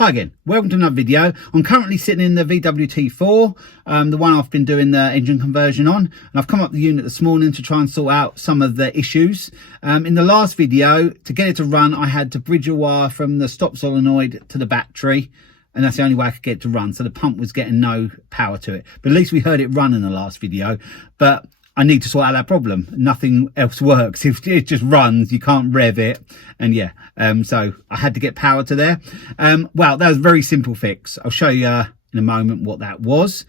Hi again, welcome to another video. I'm currently sitting in the VW T4, the one I've been doing the engine conversion on, and I've come up the unit this morning to try and sort out some of the issues. In the last video, to get it to run, I had to bridge a wire from the stop solenoid to the battery, and that's the only way I could get it to run, so the pump was getting no power to it. But at least we heard it run in the last video, but I need to sort out that problem. Nothing else works. If it just runs, you can't rev it. And yeah, so I had to get power to there. Well, that was a very simple fix. I'll show you in a moment what that was.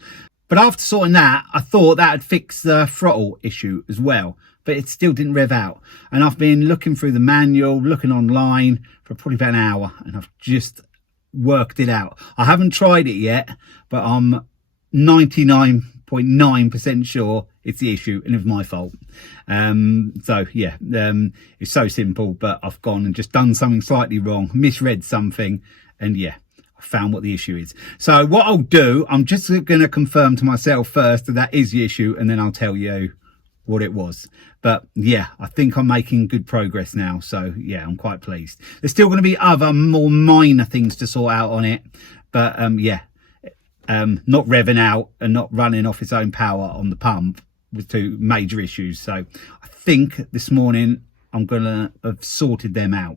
But after sorting that, I thought that would fix the throttle issue as well. But it still didn't rev out. And I've been looking through the manual, looking online for probably about an hour. And I've just worked it out. I haven't tried it yet, but I'm 99.9% sure it's the issue and it's my fault. So yeah, it's so simple, but I've gone and just done something slightly wrong, misread something, and yeah, I found what the issue is. So what I'll do, I'm just going to confirm to myself first that that is the issue, and then I'll tell you what it was. But yeah, I think I'm making good progress now, so yeah, I'm quite pleased. There's still going to be other more minor things to sort out on it, but yeah, not revving out and not running off its own power on the pump was two major issues. So I think this morning I'm gonna have sorted them out.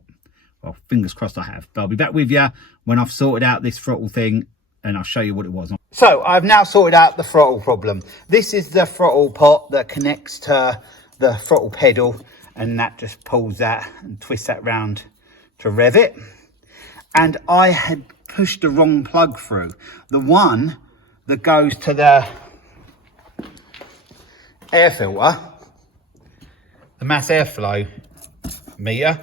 Well, fingers crossed I have, but I'll be back with you when I've sorted out this throttle thing and I'll show you what it was. So I've now sorted out the throttle problem. This is the throttle pot that connects to the throttle pedal, and that just pulls that and twists that round to rev it. And I had pushed the wrong plug through. The one that goes to the air filter, the mass airflow meter,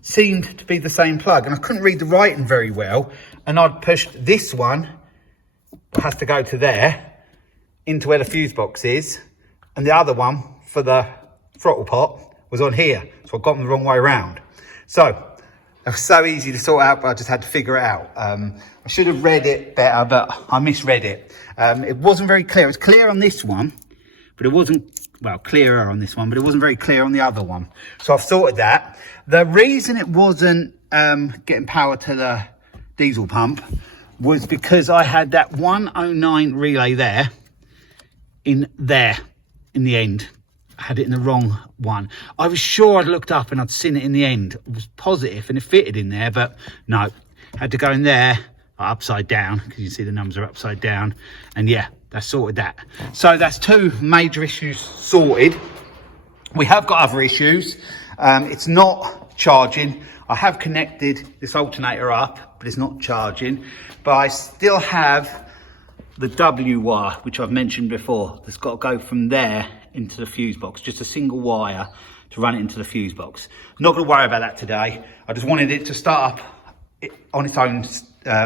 seemed to be the same plug, and I couldn't read the writing very well, and I'd pushed this one, has to go to there, into where the fuse box is, and the other one for the throttle pot was on here, so I got them the wrong way around. So it was so easy to sort out, but I just had to figure it out. I should have read it better, but I misread it. It wasn't very clear. It was clear on this one, but it wasn't, well, clearer on this one, but it wasn't very clear on the other one. So I've sorted that. The reason it wasn't getting power to the diesel pump was because I had that 109 relay there in the end. I had it in the wrong one. I was sure I'd looked up and I'd seen it in the end. It was positive and it fitted in there, but no, had to go in there upside down, because you see the numbers are upside down, and yeah, that sorted that. So that's two major issues sorted. We have got other issues. It's not charging. I have connected this alternator up, but it's not charging. But I still have the W wire, which I've mentioned before, that's got to go from there into the fuse box, just a single wire to run it into the fuse box. Not going to worry about that today. I just wanted it to start up on its own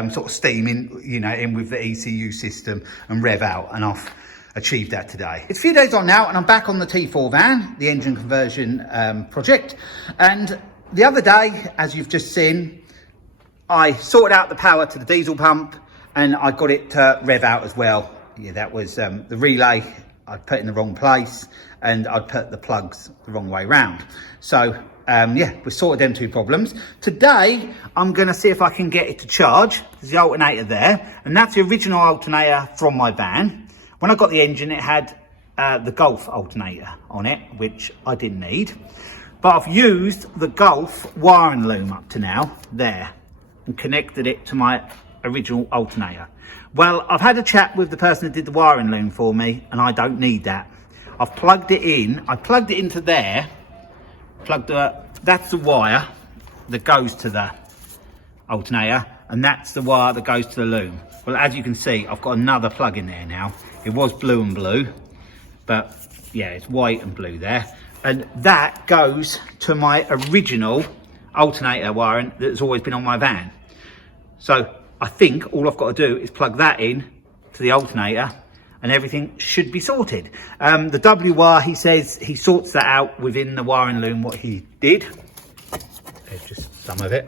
sort of steam in with the ECU system and rev out, and I've achieved that today. It's a few days on now, and I'm back on the T4 van, the engine conversion project. And the other day, as you've just seen, I sorted out the power to the diesel pump, and I got it to rev out as well. Yeah, that was the relay I'd put in the wrong place, and I'd put the plugs the wrong way round. So yeah, we sorted them two problems. Today, I'm gonna see if I can get it to charge. There's the alternator there, and that's the original alternator from my van. When I got the engine, it had the Golf alternator on it, which I didn't need. But I've used the Golf wiring loom up to now, there, and connected it to my original alternator. Well, I've had a chat with the person who did the wiring loom for me, and I don't need that. I've plugged it in. I plugged it into there. That's the wire that goes to the alternator, and that's the wire that goes to the loom. Well, as you can see, I've got another plug in there now. It was blue and blue, but yeah, it's white and blue there. And that goes to my original alternator wiring that's always been on my van. So I think all I've got to do is plug that in to the alternator, and everything should be sorted. The W wire, he says he sorts that out within the wiring loom, what he did. There's just some of it.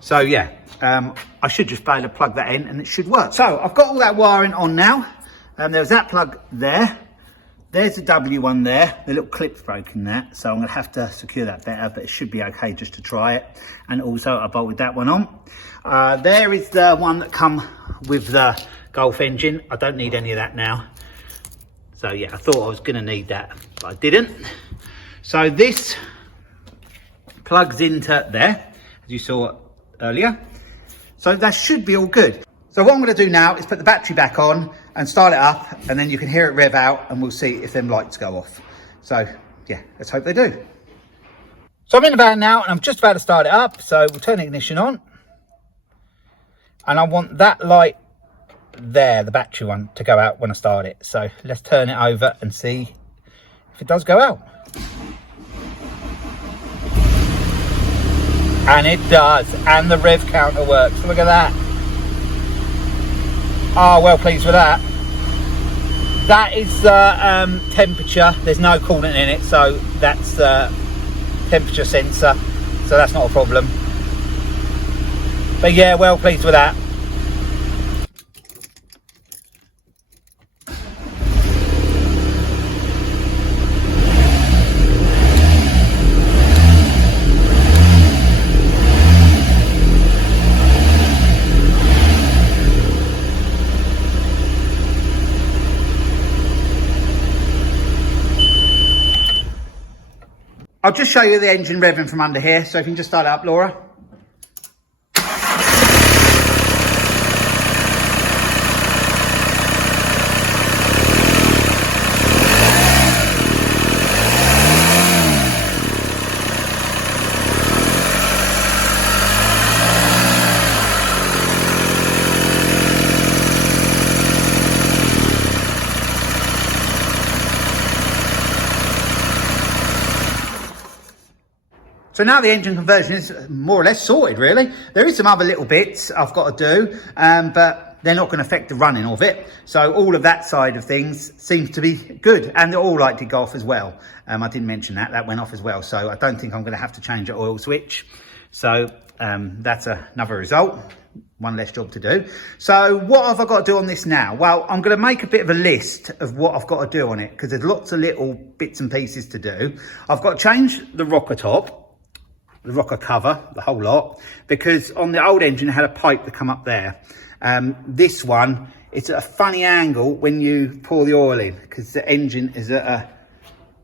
So yeah, I should just be able to plug that in and it should work. So I've got all that wiring on now. There was that plug there. there's the W one there. The little clip's broken there, so I'm going to have to secure that better, but it should be okay just to try it. And also I bolted that one on. There is the one that come with the Golf engine. I don't need any of that now. So yeah, I thought I was going to need that, but I didn't. So this plugs into there, as you saw earlier. So that should be all good. So what I'm going to do now is put the battery back on and start it up, and then you can hear it rev out, and we'll see if them lights go off. So yeah, let's hope they do. So I'm in the van now, and I'm just about to start it up. So we'll turn the ignition on, and I want that light there, the battery one, to go out when I start it. So let's turn it over and see if it does go out. And it does, and the rev counter works. Look at that. Oh, well pleased with that. That is the temperature. There's no coolant in it, so that's the temperature sensor, so that's not a problem. But yeah, well pleased with that. I'll just show you the engine revving from under here, so if you can just start it up, Laura. So now the engine conversion is more or less sorted, really. There is some other little bits I've got to do, but they're not going to affect the running of it. So all of that side of things seems to be good. And the oil light did go off as well. I didn't mention that. That went off as well. So I don't think I'm going to have to change the oil switch. So that's another result. One less job to do. So what have I got to do on this now? Well, I'm going to make a bit of a list of what I've got to do on it, because there's lots of little bits and pieces to do. I've got to change the rocker top, the rocker cover, the whole lot, because on the old engine it had a pipe to come up there. This one, it's at a funny angle when you pour the oil in, because the engine is at a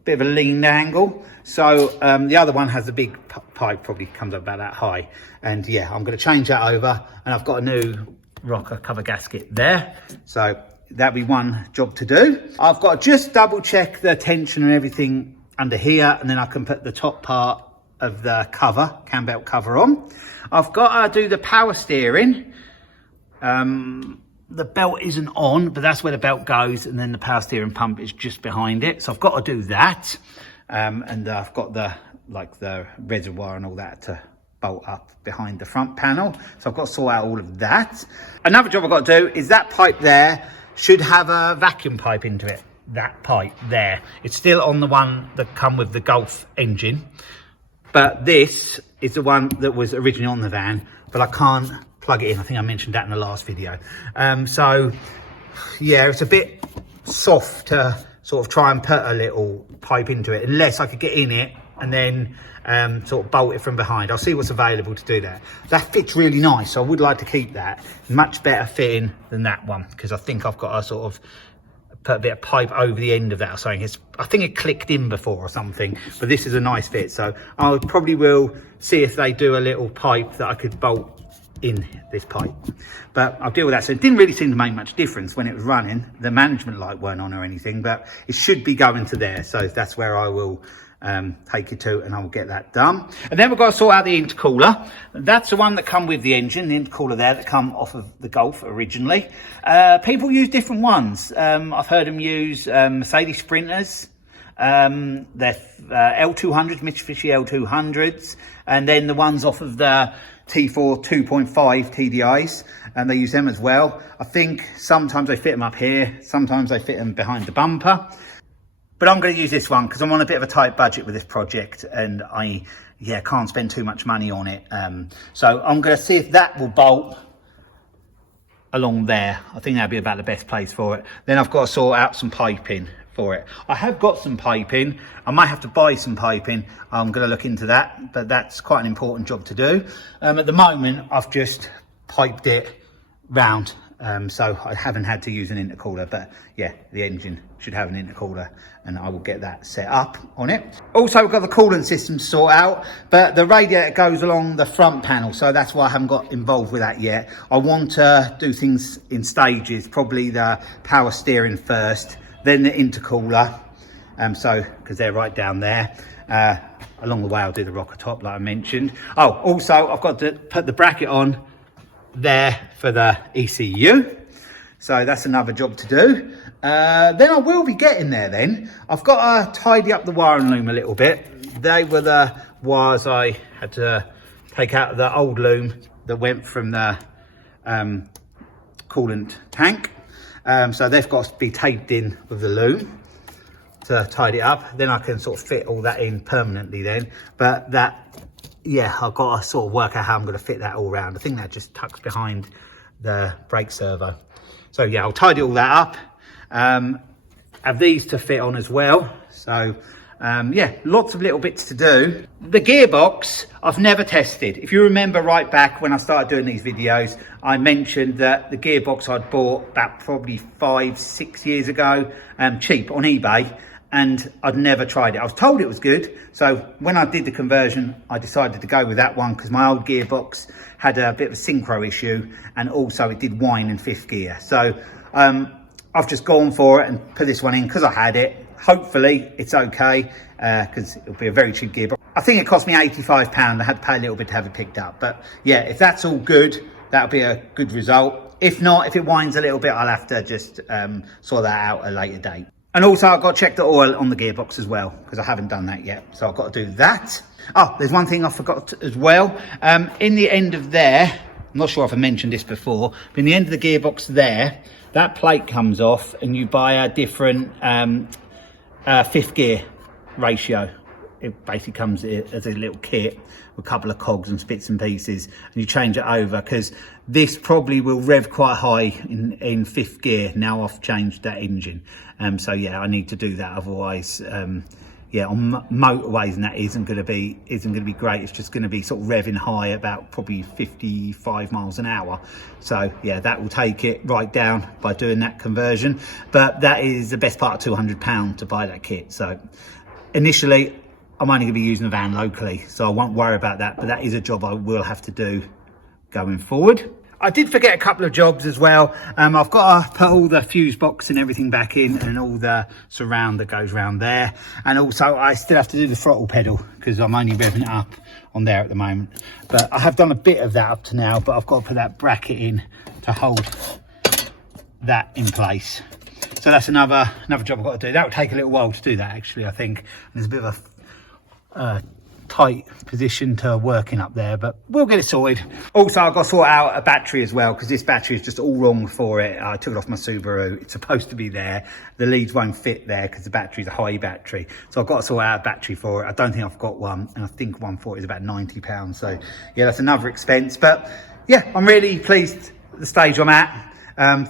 bit of a leaned angle. So the other one has a big pipe, probably comes up about that high. And yeah, I'm going to change that over, and I've got a new rocker cover gasket there. So that'll be one job to do. I've got to just double check the tension and everything under here, and then I can put the top part of the cover, cam belt cover on. I've got to do the power steering. The belt isn't on, but that's where the belt goes, and then the power steering pump is just behind it. So I've got to do that. And I've got the reservoir and all that to bolt up behind the front panel. So I've got to sort out all of that. Another job I've got to do is that pipe there should have a vacuum pipe into it. That pipe there. It's still on the one that come with the Golf engine. But this is the one that was originally on the van, but I can't plug it in. I think I mentioned that in the last video. So yeah, it's a bit soft to sort of try and put a little pipe into it, unless I could get in it and then sort of bolt it from behind. I'll see what's available to do that. That fits really nice, so I would like to keep that. Much better fitting than that one, because I think I've got a sort of put a bit of pipe over the end of that or something. I think it clicked in before or something, but this is a nice fit. So I probably will see if they do a little pipe that I could bolt in this pipe, but I'll deal with that. So it didn't really seem to make much difference when it was running. The management light weren't on or anything, but it should be going to there. So that's where I will take it to, and I will get that done. And then we've got to sort out the intercooler. That's the one that come with the engine, the intercooler there that come off of the Golf originally. People use different ones. I've heard them use Mercedes Sprinters, they're L200s, Mitsubishi L200s, and then the ones off of the T4 2.5 TDIs, and they use them as well. I think sometimes they fit them up here, sometimes they fit them behind the bumper. But I'm going to use this one because I'm on a bit of a tight budget with this project, and I can't spend too much money on it. So I'm going to see if that will bolt along there. I think that'd be about the best place for it. Then I've got to sort out some piping for it. I have got some piping. I might have to buy some piping. I'm going to look into that, but that's quite an important job to do. At the moment, I've just piped it round, so I haven't had to use an intercooler, but yeah, the engine should have an intercooler and I will get that set up on it. Also, we've got the coolant system to sort out, but the radiator goes along the front panel, so that's why I haven't got involved with that yet. I want to do things in stages, probably the power steering first, then the intercooler, because they're right down there. Along the way, I'll do the rocker top like I mentioned. Oh, also, I've got to put the bracket on there for the ECU, so that's another job to do. Then I will be getting there then. I've got to tidy up the wiring loom a little bit. They were the wires I had to take out of the old loom that went from the coolant tank, so they've got to be taped in with the loom to tidy it up. Then I can sort of fit all that in permanently then, but that, yeah, I've got to sort of work out how I'm going to fit that all around. I think that just tucks behind the brake servo. So yeah, I'll tidy all that up. Have these to fit on as well. So yeah, lots of little bits to do. The gearbox, I've never tested. If you remember right back when I started doing these videos, I mentioned that the gearbox I'd bought about probably 5-6 years ago, cheap on eBay, and I'd never tried it. I was told it was good, so when I did the conversion, I decided to go with that one because my old gearbox had a bit of a synchro issue, and also it did whine in 5th gear. So I've just gone for it and put this one in because I had it. Hopefully it's okay, because it'll be a very cheap gearbox. I think it cost me £85. I had to pay a little bit to have it picked up, but yeah, if that's all good, that'll be a good result. If not, if it whines a little bit, I'll have to just sort that out at a later date. And also I've got to check the oil on the gearbox as well, because I haven't done that yet. So I've got to do that. Oh, there's one thing I forgot as well. In the end of there, I'm not sure if I mentioned this before, but in the end of the gearbox there, that plate comes off and you buy a different 5th gear ratio. It basically comes as a little kit with a couple of cogs and bits and pieces, and you change it over because this probably will rev quite high in 5th gear. Now I've changed that engine, so yeah, I need to do that. Otherwise, yeah, on motorways and that isn't going to be great. It's just going to be sort of revving high about probably 55 miles an hour. So yeah, that will take it right down by doing that conversion. But that is the best part of £200 to buy that kit. So initially, I'm only going to be using the van locally, so I won't worry about that. But that is a job I will have to do going forward. I did forget a couple of jobs as well. I've got to put all the fuse box and everything back in, and all the surround that goes around there. And also I still have to do the throttle pedal because I'm only revving it up on there at the moment. But I have done a bit of that up to now, but I've got to put that bracket in to hold that in place. So that's another job I've got to do. That will take a little while to do that, actually, I think. There's a bit of a tight position to working up there, but we'll get it sorted. Also, I've got to sort out a battery as well, because this battery is just all wrong for it. I took it off my Subaru. It's supposed to be there. The leads won't fit there because the battery's a high battery. So I've got to sort out a battery for it. I don't think I've got one, and I think one for it is about £90. So yeah, that's another expense. But yeah, I'm really pleased at the stage I'm at.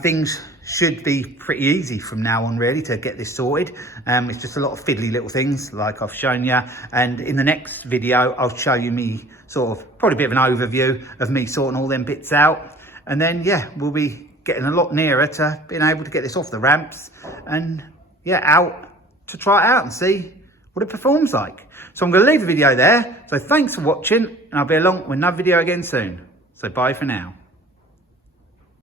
Things should be pretty easy from now on, really, to get this sorted. It's just a lot of fiddly little things like I've shown you, and in the next video I'll show you me sort of probably a bit of an overview of me sorting all them bits out, and then yeah, we'll be getting a lot nearer to being able to get this off the ramps and yeah, out to try it out and see what it performs like. So I'm going to leave the video there. So thanks for watching, and I'll be along with another video again soon. So bye for now.